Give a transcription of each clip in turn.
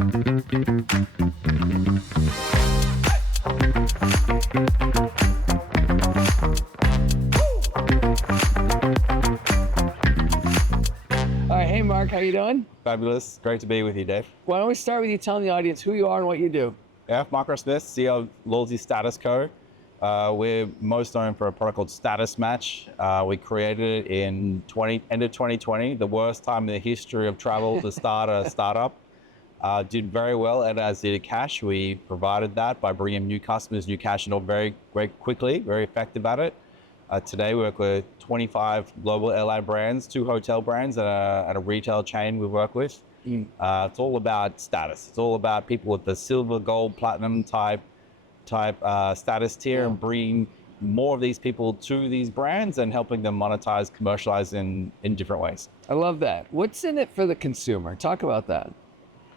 All right, hey Mark, how you doing? Fabulous. Great to be with you, Dave. Why don't we start with you telling the audience who you are and what you do? Yeah, Mark Smith, CEO of Loyalty Status Co. We're most known for a product called Status Match. We created it in end of 2020, the worst time in the history of travel to start a startup. Did very well, and as did Cash, we provided that by bringing new customers, new cash, and all very, very quickly, very effective at it. Today we work with 25 global airline brands, 2 hotel brands, and a retail chain we work with. It's all about status. It's all about people with the silver, gold, platinum type status tier, and bringing more of these people to these brands and helping them monetize, commercialize in different ways. I love that. What's in it for the consumer? Talk about that.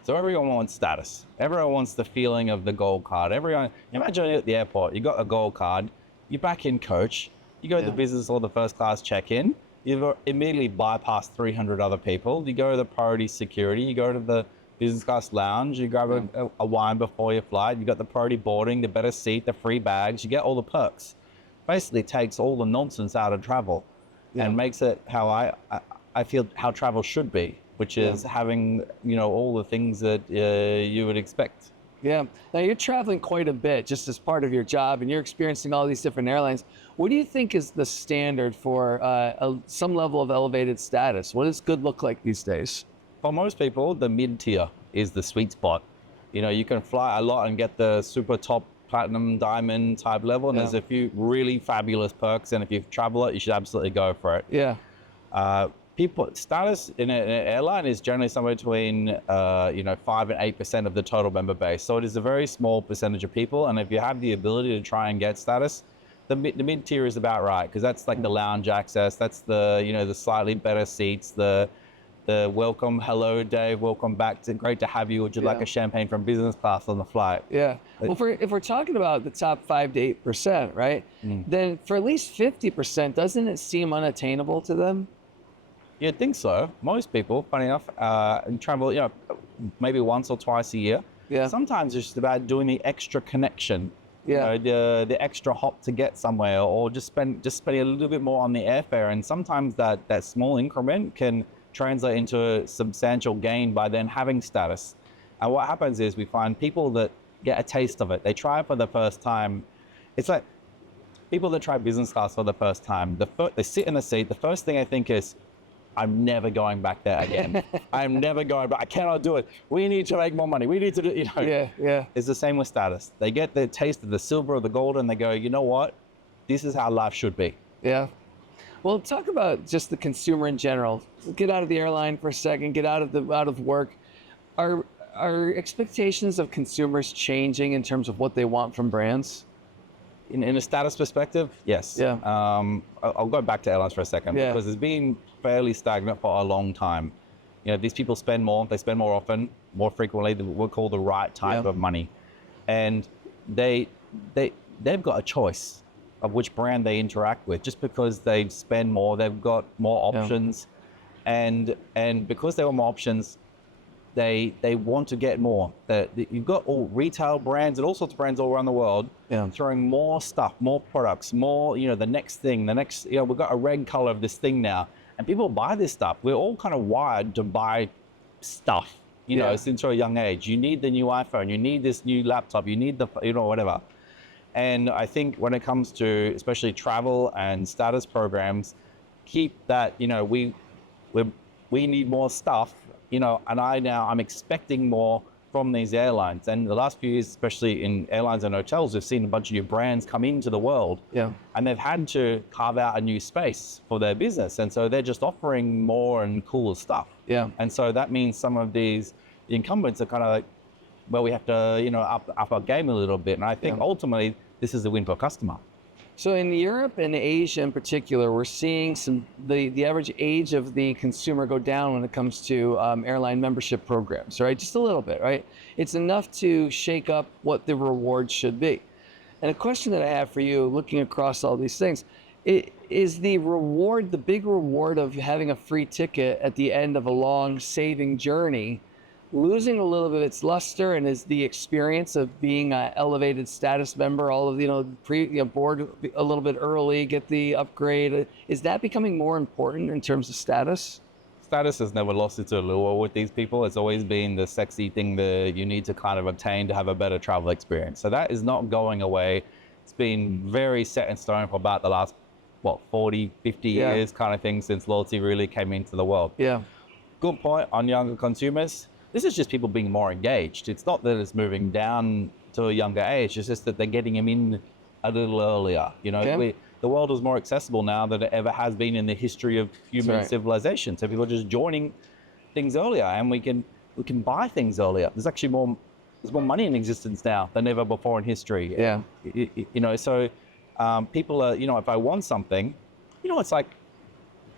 So everyone wants status. Everyone wants the feeling of the gold card. Imagine at the airport, you got a gold card, you're back in coach, you go to the business or the first class check-in, you've immediately bypassed 300 other people. You go to the priority security, you go to the business class lounge, you grab a wine before your flight, you got the priority boarding, the better seat, the free bags, you get all the perks. Basically takes all the nonsense out of travel and makes it how I feel how travel should be, which is having, all the things that you would expect. Yeah. Now you're traveling quite a bit just as part of your job, and you're experiencing all these different airlines. What do you think is the standard for some level of elevated status? What does good look like these days? For most people, the mid-tier is the sweet spot. You can fly a lot and get the super top platinum diamond type level, and there's a few really fabulous perks, and if you travel it, you should absolutely go for it. Yeah. Status in an airline is generally somewhere between 5 and 8% of the total member base. So it is a very small percentage of people, and if you have the ability to try and get status, the mid tier is about right, because that's like the lounge access, that's the the slightly better seats, the welcome, hello Dave, welcome back, great to have you, would you like a champagne from business class on the flight? Yeah. Well, if we're talking about the top 5 to 8%, right? Then for at least 50%, doesn't it seem unattainable to them? You'd think so. Most people, funny enough, travel, maybe once or twice a year. Yeah. Sometimes it's just about doing the extra connection. Yeah. The extra hop to get somewhere, or just spending a little bit more on the airfare. And sometimes that small increment can translate into a substantial gain by then having status. And what happens is we find people that get a taste of it. They try it for the first time. It's like people that try business class for the first time. They sit in the seat. The first thing I think is, I'm never going back there again. I'm never going back. I cannot do it. We need to make more money. We need to do, Yeah. It's the same with status. They get the taste of the silver or the gold, and they go, you know what? This is how life should be. Yeah. Well, talk about just the consumer in general. Get out of the airline for a second. Get out of work. Are expectations of consumers changing in terms of what they want from brands? In a status perspective, yes. Yeah. I'll go back to airlines for a second, because it's been fairly stagnant for a long time. These people spend more, they spend more often, more frequently, we'll call the right type of money. And they've got a choice of which brand they interact with. Just because they spend more, they've got more options. And because there are more options, they want to get more. You've got all retail brands and all sorts of brands all around the world throwing more stuff, more products, more, the next thing, we've got a red color of this thing now. And people buy this stuff. We're all kind of wired to buy stuff, since a young age. You need the new iPhone, you need this new laptop, you need the, whatever. And I think when it comes to especially travel and status programs, keep that, we need more stuff, and I'm expecting more from these airlines. And the last few years, especially in airlines and hotels, we've seen a bunch of new brands come into the world. Yeah. And they've had to carve out a new space for their business. And so they're just offering more and cooler stuff. Yeah. And so that means some of the incumbents are kind of like, well, we have to, up our game a little bit. And I think ultimately this is a win for customer. So in Europe and Asia in particular, we're seeing the average age of the consumer go down when it comes to airline membership programs, right? Just a little bit, right? It's enough to shake up what the reward should be. And a question that I have for you, looking across all these things, is the reward, the big reward of having a free ticket at the end of a long saving journey, losing a little bit of its luster, and is the experience of being an elevated status member, all of, board a little bit early, get the upgrade, is that becoming more important in terms of status? Status has never lost its allure with these people. It's always been the sexy thing that you need to kind of obtain to have a better travel experience. So that is not going away. It's been very set in stone for about the last, 40, 50 years kind of thing since loyalty really came into the world. Yeah. Good point on younger consumers. This is just people being more engaged. It's not that it's moving down to a younger age. It's just that they're getting them in a little earlier. The world is more accessible now than it ever has been in the history of human civilization. So people are just joining things earlier, and we can buy things earlier. There's actually more money in existence now than ever before in history. Yeah. So people are, if I want something, it's like,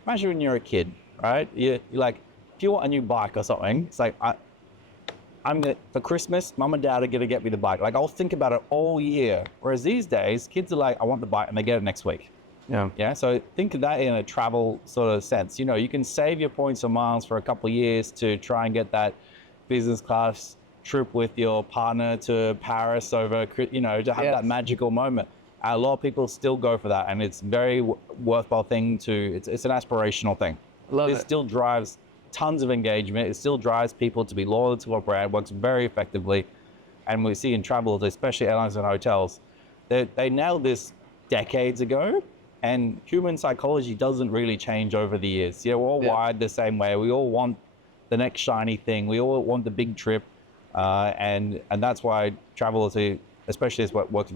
imagine when you're a kid, right? You're like, if you want a new bike or something, it's like, for Christmas, mum and dad are going to get me the bike. Like, I'll think about it all year. Whereas these days, kids are like, I want the bike, and they get it next week. Yeah. Yeah. So think of that in a travel sort of sense. You can save your points or miles for a couple of years to try and get that business class trip with your partner to Paris over, to have that magical moment. A lot of people still go for that, and it's very worthwhile thing it's an aspirational thing. It still drives tons of engagement. It still drives people to be loyal to a brand, works very effectively. And we see in travel, especially airlines and hotels, they nailed this decades ago, and human psychology doesn't really change over the years. We're all wired the same way. We all want the next shiny thing. We all want the big trip. And that's why travel, especially is what works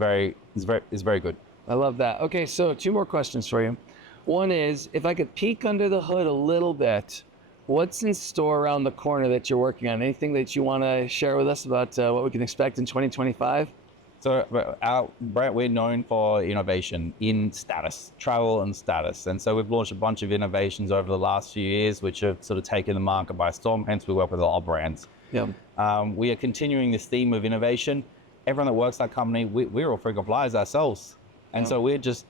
is very good. I love that. Okay, so 2 more questions for you. One is, if I could peek under the hood a little bit, what's in store around the corner that you're working on? Anything that you want to share with us about what we can expect in 2025? So our brand, we're known for innovation in status, travel and status. And so we've launched a bunch of innovations over the last few years, which have sort of taken the market by storm. Hence, we work with a lot of brands. Yeah. We are continuing this theme of innovation. Everyone that works at our company, we're all frequent flyers ourselves. And so we're just,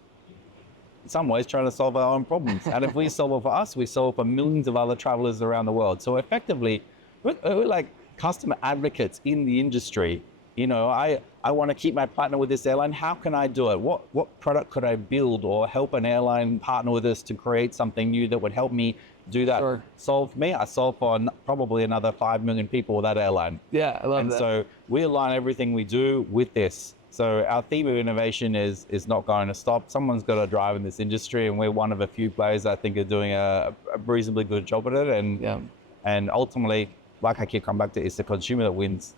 in some ways, trying to solve our own problems. And if we solve it for us, we solve it for millions of other travelers around the world. So effectively, we're like customer advocates in the industry. I want to keep my partner with this airline. How can I do it? What product could I build or help an airline partner with us to create something new that would help me do that? Sure. Solve me. I solve for probably another 5 million people with that airline. Yeah, I love that. And so we align everything we do with this. So our theme of innovation is not going to stop. Someone's got to drive in this industry, and we're one of a few players I think are doing a reasonably good job at it. And ultimately, like I keep coming back to, it's the consumer that wins.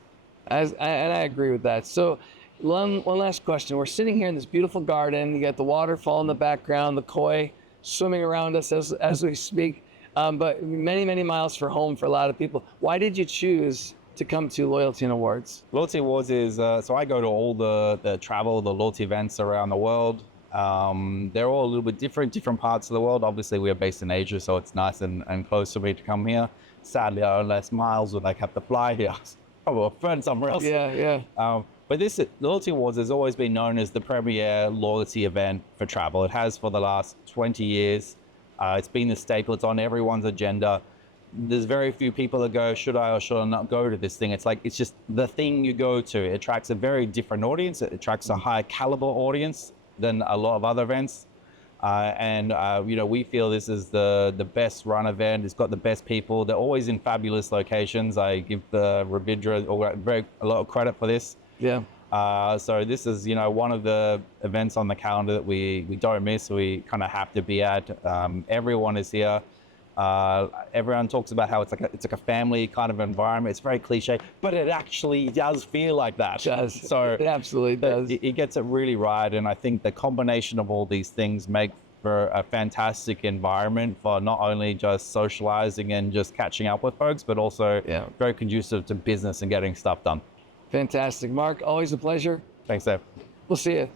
And I agree with that. So one last question. We're sitting here in this beautiful garden. You got the waterfall in the background, the koi swimming around us as we speak. But many, many miles for home for a lot of people. Why did you choose to come to Loyalty and Awards? Loyalty Awards is, so I go to all the travel, the loyalty events around the world. They're all a little bit different parts of the world. Obviously, we are based in Asia, so it's nice and close for me to come here. Sadly, I own less miles when I have to fly here. Probably a friend somewhere else. Yeah. But this Loyalty Awards has always been known as the premier loyalty event for travel. It has for the last 20 years. It's been the staple. It's on everyone's agenda. There's very few people that go, should I or should I not go to this thing? It's like, it's just the thing you go to. It attracts a very different audience. It attracts a higher caliber audience than a lot of other events. We feel this is the best run event. It's got the best people. They're always in fabulous locations. I give the Ravidra a lot of credit for this. Yeah. So this is, one of the events on the calendar that we don't miss. We kind of have to be at. Everyone is here. Everyone talks about how it's like a family kind of environment. It's very cliche, but it actually does feel like that. It does. So it absolutely does. It gets it really right, and I think the combination of all these things make for a fantastic environment for not only just socializing and just catching up with folks, but also very conducive to business and getting stuff done. Fantastic. Mark, always a pleasure. Thanks, Dave. We'll see you.